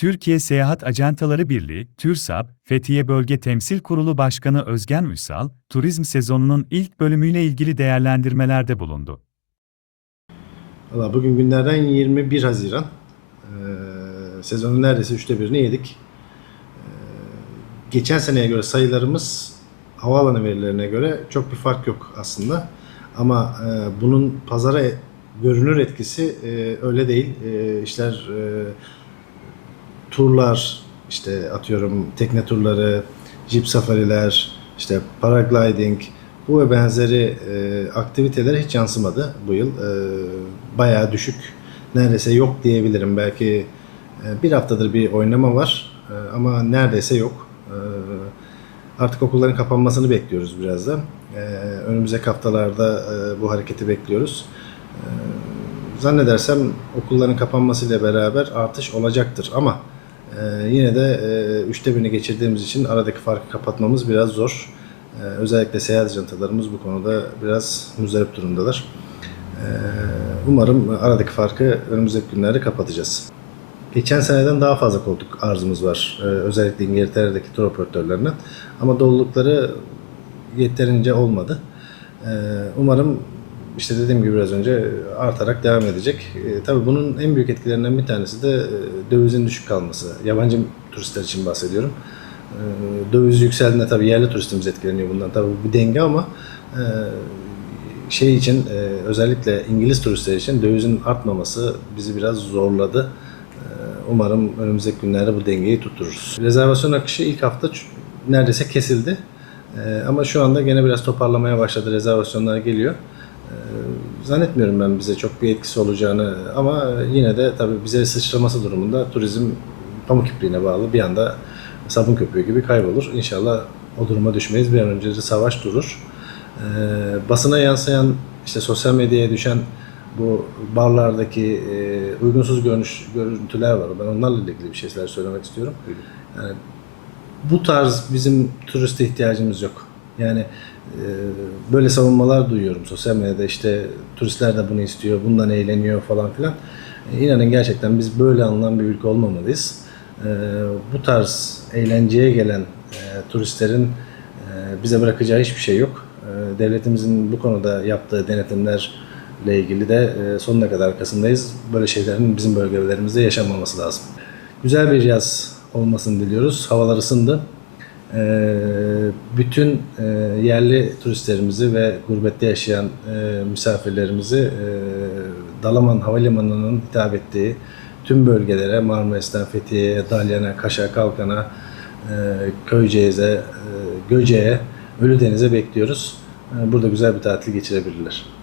Türkiye Seyahat Ajantaları Birliği, TÜRSAB, Fethiye Bölge Temsil Kurulu Başkanı Özgen Uysal, turizm sezonunun ilk bölümüyle ilgili değerlendirmelerde bulundu. Valla bugün günlerden 21 Haziran. Ee, sezonun neredeyse üçte birini yedik. Ee, geçen seneye göre sayılarımız havaalanı verilerine göre çok bir fark yok aslında. Ama e, bunun pazara görünür etkisi e, öyle değil. E, işler e, turlar, işte atıyorum tekne turları, jeep safariler, işte paragliding, bu ve benzeri e, aktiviteler hiç yansımadı bu yıl. E, bayağı düşük, neredeyse yok diyebilirim. Belki e, bir haftadır bir oynama var e, ama neredeyse yok. E, artık okulların kapanmasını bekliyoruz biraz da. E, önümüzdeki haftalarda e, bu hareketi bekliyoruz. E, zannedersem okulların kapanmasıyla beraber artış olacaktır ama ee, yine de e, üçte birini geçirdiğimiz için aradaki farkı kapatmamız biraz zor. Ee, özellikle seyahat ajantalarımız bu konuda biraz müzdarip durumdalar. Ee, umarım aradaki farkı önümüzdeki günlerde kapatacağız. Geçen seneden daha fazla koltuk arzımız var. Ee, özellikle İngiltere'deki tur operatörlerinden. Ama dolulukları yeterince olmadı. Umarım işte dediğim gibi biraz önce artarak devam edecek. E, tabii bunun en büyük etkilerinden bir tanesi de e, dövizin düşük kalması. Yabancı turistler için bahsediyorum. E, döviz yükseldiğinde tabii yerli turistimiz etkileniyor bundan. Tabii bu bir denge ama e, şey için e, özellikle İngiliz turistler için dövizin artmaması bizi biraz zorladı. E, umarım önümüzdeki günlerde bu dengeyi tuttururuz. Rezervasyon akışı ilk hafta neredeyse kesildi. E, ama şu anda gene biraz toparlamaya başladı. Rezervasyonlar geliyor. Ee, Zannetmiyorum ben bize çok bir etkisi olacağını ama yine de tabii bize sıçraması durumunda turizm pamuk ipliğine bağlı bir anda sabun köpüğü gibi kaybolur. İnşallah o duruma düşmeyiz. Bir an önce de savaş durur. Ee, basına yansıyan işte sosyal medyaya düşen bu barlardaki e, uygunsuz görünüş, görüntüler var. Ben onlarla ilgili bir şeyler söylemek istiyorum. Yani bu tarz bizim turiste ihtiyacımız yok. Yani e, böyle savunmalar duyuyorum sosyal medyada işte turistler de bunu istiyor, bundan eğleniyor falan filan. E, inanın gerçekten biz böyle alınan bir ülke olmamalıyız. E, bu tarz eğlenceye gelen e, turistlerin e, bize bırakacağı hiçbir şey yok. E, devletimizin bu konuda yaptığı denetimlerle ilgili de e, sonuna kadar arkasındayız. Böyle şeylerin bizim bölgelerimizde yaşanmaması lazım. Güzel bir yaz olmasını diliyoruz. Havalar ısındı. Ee, bütün e, yerli turistlerimizi ve gurbette yaşayan e, misafirlerimizi e, Dalaman Havalimanı'nın hitap ettiği tüm bölgelere Marmaris'ten Fethiye'ye, Dalyan'a, Kaş'a, Kalkan'a, Köyceğiz'e, Göce'ye, Ölüdeniz'e bekliyoruz. Burada güzel bir tatil geçirebilirler.